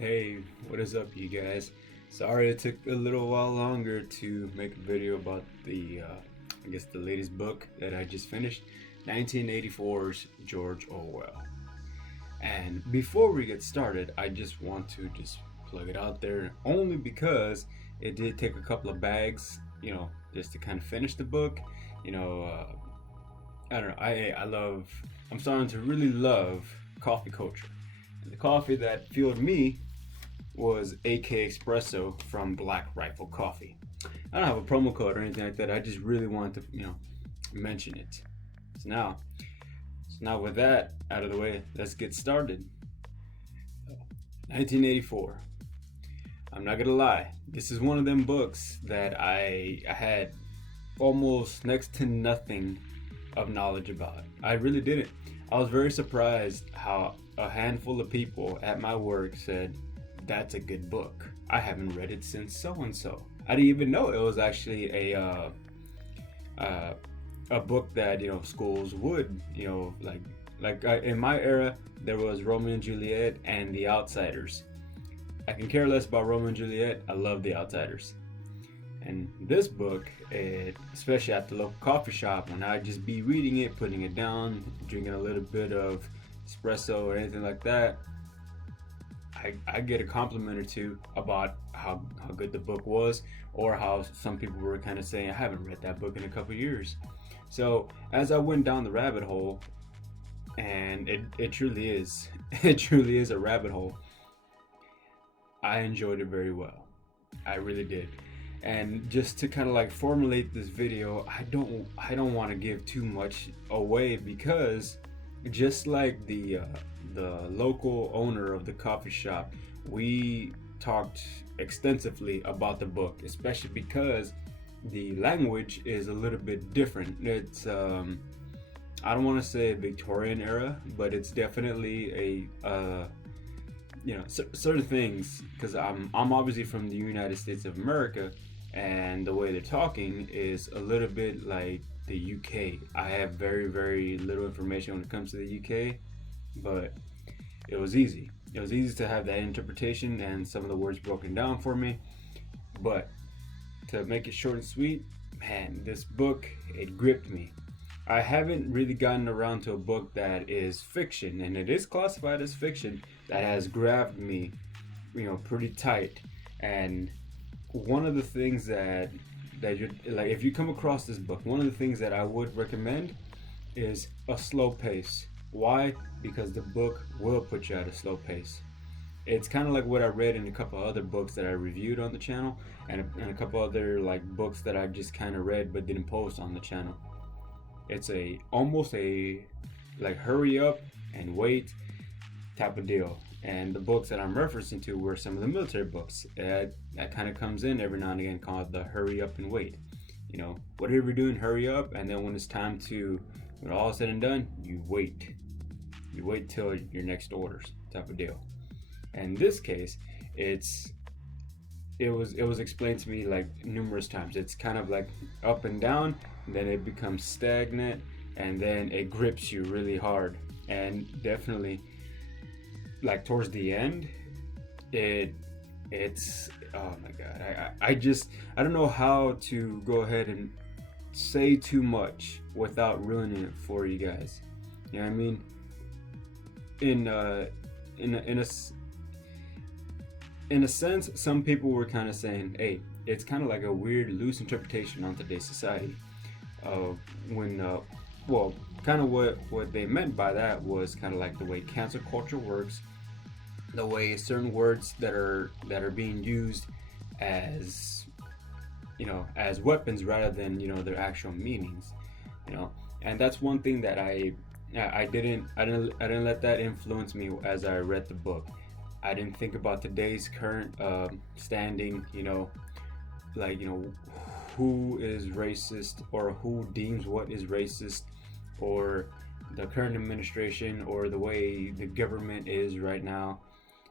Hey, what is up, you guys? Sorry it took a little while longer to make a video about the latest book that I just finished, 1984's George Orwell. And before we get started, I just want to just plug it out there, only because it did take a couple of bags, just to kind of finish the book. You know, I don't know. I'm starting to really love coffee culture. And the coffee that fueled me was AK Espresso from Black Rifle Coffee. I don't have a promo code or anything like that. I just really wanted to, mention it. So now with that out of the way, let's get started. 1984. I'm not gonna lie. This is one of them books that I had almost next to nothing of knowledge about. I really didn't. I was very surprised how a handful of people at my work said, "That's a good book. I haven't read it since so and so." I didn't even know it was actually a book that schools would in my era there was Romeo and Juliet and The Outsiders. I can care less about Romeo and Juliet. I love The Outsiders. And this book, especially at the local coffee shop, when I'd just be reading it, putting it down, drinking a little bit of espresso or anything like that, I get a compliment or two about how good the book was, or how some people were kind of saying, "I haven't read that book in a couple years." So as I went down the rabbit hole, and it truly is, it truly is a rabbit hole, I enjoyed it very well. I really did. And just to kind of like formulate this video, I don't want to give too much away, because just like the local owner of the coffee shop, we talked extensively about the book, especially because the language is a little bit different. It's I don't want to say Victorian era, but it's definitely a certain things, because I'm obviously from the United States of America, and the way they're talking is a little bit like the UK. I have very, very little information when it comes to the UK, but it was easy. It was easy to have that interpretation and some of the words broken down for me. But to make it short and sweet, man, this book, it gripped me. I haven't really gotten around to a book that is fiction, and it is classified as fiction, that has grabbed me, pretty tight. And one of the things that you're like, if you come across this book, one of the things that I would recommend is a slow pace. Why? Because the book will put you at a slow pace. It's kind of like what I read in a couple other books that I reviewed on the channel, and a couple other like books that I just kind of read but didn't post on the channel. It's almost a like hurry up and wait type of deal. And the books that I'm referencing to were some of the military books that kind of comes in every now and again, called the hurry up and wait. Whatever you're doing, hurry up, and then when it's time to, when all is said and done, you wait. You wait till your next orders type of deal. And in this case, it was explained to me like numerous times. It's kind of like up and down, and then it becomes stagnant, and then it grips you really hard. And definitely, like towards the end, it's oh my god, I don't know how to go ahead and say too much without ruining it for you guys. You know what I mean? In a sense, some people were kind of saying, "Hey, it's kind of like a weird, loose interpretation on today's society." Kind of what they meant by that was kind of like the way cancel culture works, the way certain words that are being used as as weapons rather than their actual meanings. And that's one thing that I didn't let that influence me as I read the book. I didn't think about today's current standing, who is racist, or who deems what is racist, or the current administration, or the way the government is right now.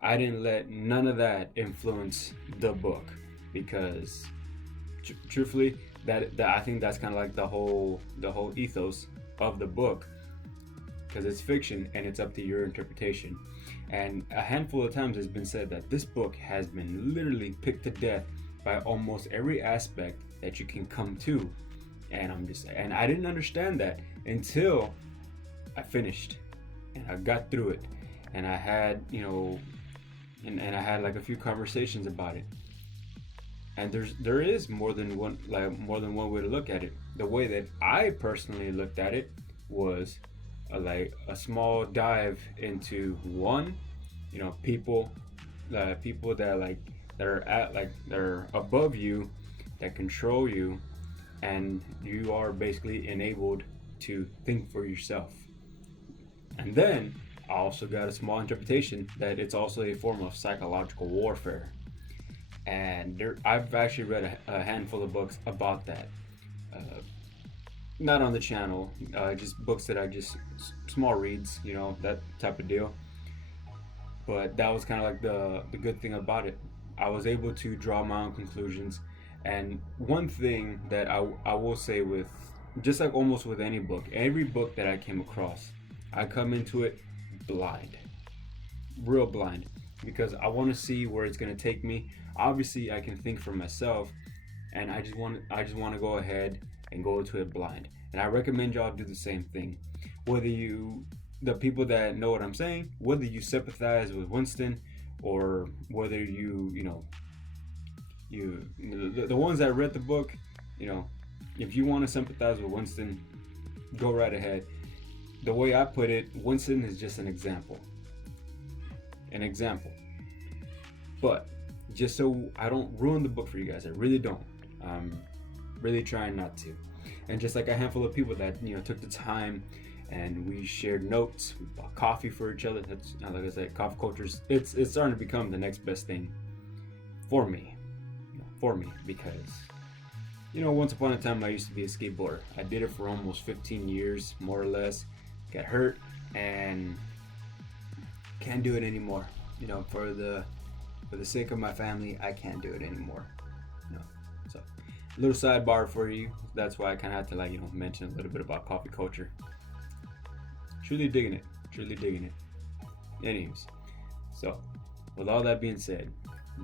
I didn't let none of that influence the book, because truthfully, that I think that's kind of like the whole ethos of the book, because it's fiction and it's up to your interpretation. And a handful of times it's been said that this book has been literally picked to death by almost every aspect that you can come to. And I didn't understand that until I finished and I got through it, and I had, and I had like a few conversations about it. And there is more than one way to look at it. The way that I personally looked at it was a small dive into one, people, people that are above you, that control you, and you are basically enabled to think for yourself. And then I also got a small interpretation that it's also a form of psychological warfare. And I've actually read a handful of books about that. Not on the channel, just books that I just small reads, that type of deal. But that was kind of like the good thing about it. I was able to draw my own conclusions. And one thing that I will say, with just like almost with any book, every book that I came across, I come into it blind, real blind, because I want to see where it's going to take me. Obviously I can think for myself, and I just want to go ahead and go into it blind. And I recommend y'all do the same thing. Whether the people that know what I'm saying, whether you sympathize with Winston, or whether the ones that read the book, if you want to sympathize with Winston, go right ahead. The way I put it, Winston is just an example. But just so I don't ruin the book for you guys, I really don't. I'm really trying not to. And just like a handful of people that took the time, and we shared notes, we bought coffee for each other. That's, like I said, coffee culture, it's starting to become the next best thing for me. Because once upon a time I used to be a skateboarder. I did it for almost 15 years, more or less. Got hurt and can't do it anymore. For the sake of my family, I can't do it anymore. So a little sidebar for you. That's why I kind of had to mention a little bit about coffee culture. Truly digging it. Anyways, so with all that being said,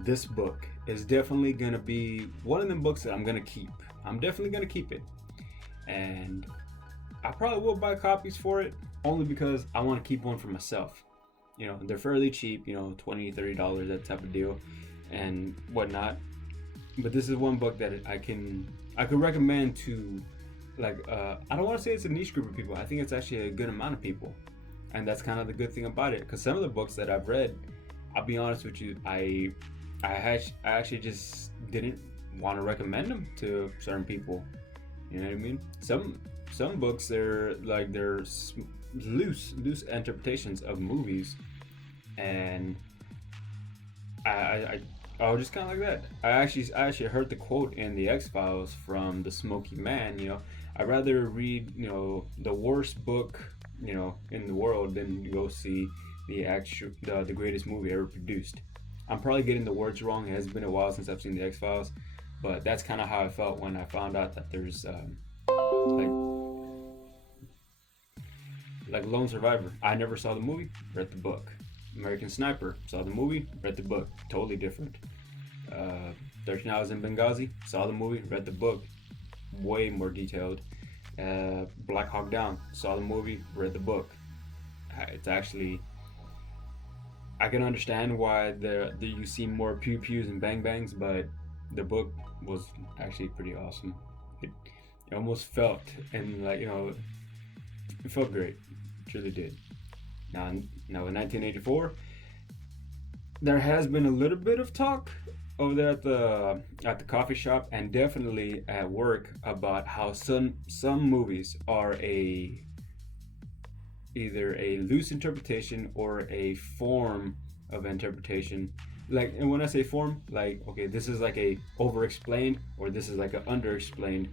this book is definitely gonna be one of them books that I'm gonna keep. I'm definitely gonna keep it, and I probably will buy copies for it, only because I want to keep one for myself. They're fairly cheap, $20-$30, that type of deal, and whatnot. But this is one book that I could recommend to, I don't want to say it's a niche group of people. I think it's actually a good amount of people, and that's kind of the good thing about it. Because some of the books that I've read, I'll be honest with you, I actually just didn't want to recommend them to certain people. You know what I mean? Some books, they're loose interpretations of movies, and I was just kind of like that. I actually heard the quote in the X-Files from the Smoky Man. I'd rather read the worst book in the world than go see the greatest movie ever produced. I'm probably getting the words wrong. It has been a while since I've seen the X-Files, but that's kind of how I felt when I found out that there's like Lone Survivor. I never saw the movie, read the book. American Sniper, saw the movie, read the book. Totally different. 13 Hours in Benghazi, saw the movie, read the book. Way more detailed. Black Hawk Down, saw the movie, read the book. It's actually, I can understand why you see more pew pews and bang bangs, but the book was actually pretty awesome. It almost felt, and it felt great. It really did. Now in 1984, there has been a little bit of talk over there at the coffee shop, and definitely at work, about how some movies are either a loose interpretation or a form of interpretation. And when I say form, okay, this is like a over-explained, or this is like a under-explained.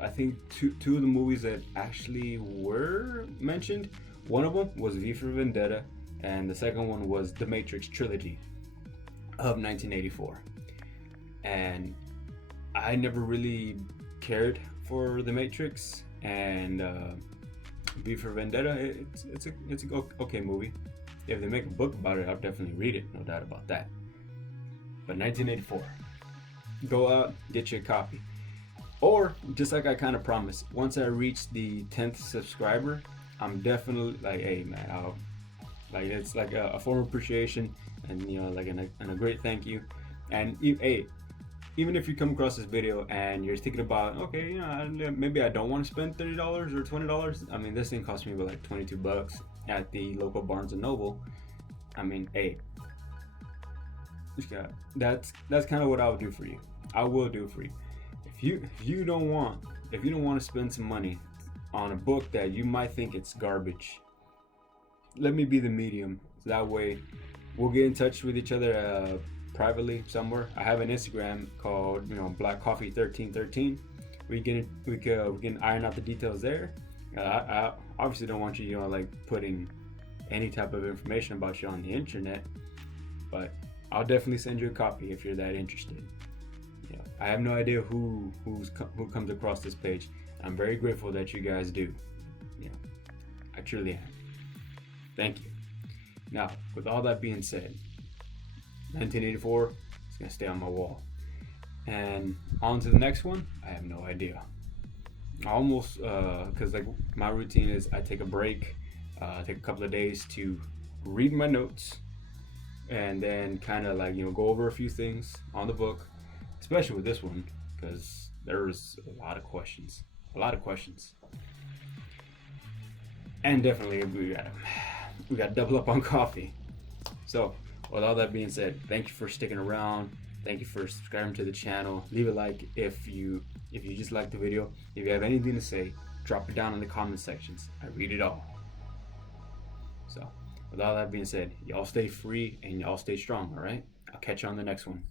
I think two of the movies that actually were mentioned, one of them was V for Vendetta, and the second one was The Matrix Trilogy of 1984. And I never really cared for The Matrix, and V for Vendetta, it's a okay movie. if they make a book about it, I'll definitely read it, no doubt about that. But 1984, go out, get you a copy. Or, just like I kind of promised, once I reach the 10th subscriber, I'm definitely like, hey man, it's like a form of appreciation, and like and a great thank you. And hey, even if you come across this video and you're thinking about, okay, maybe I don't want to spend $30 or $20. I mean, this thing cost me about like $22 at the local Barnes and Noble. I mean, hey, that's kind of what I would do for you. I will do for you. If you don't want to spend some money on a book that you might think it's garbage, let me be the medium. So that way, we'll get in touch with each other privately somewhere. I have an Instagram called Black Coffee 1313. We can iron out the details there. I obviously don't want you like putting any type of information about you on the internet, but I'll definitely send you a copy if you're that interested. I have no idea who comes across this page. I'm very grateful that you guys do. I truly am. Thank you. Now, with all that being said, 1984 is gonna stay on my wall. And on to the next one, I have no idea. Almost, because like my routine is I take a break, take a couple of days to read my notes, and then kind of like go over a few things on the book, especially with this one, because there's a lot of questions. And definitely we got to double up on coffee. So with all that being said, thank you for sticking around. Thank you for subscribing to the channel. Leave a like if you just liked the video. If you have anything to say, drop it down in the comment sections. I read it all. So with all that being said, y'all stay free and y'all stay strong, all right? I'll catch you on the next one.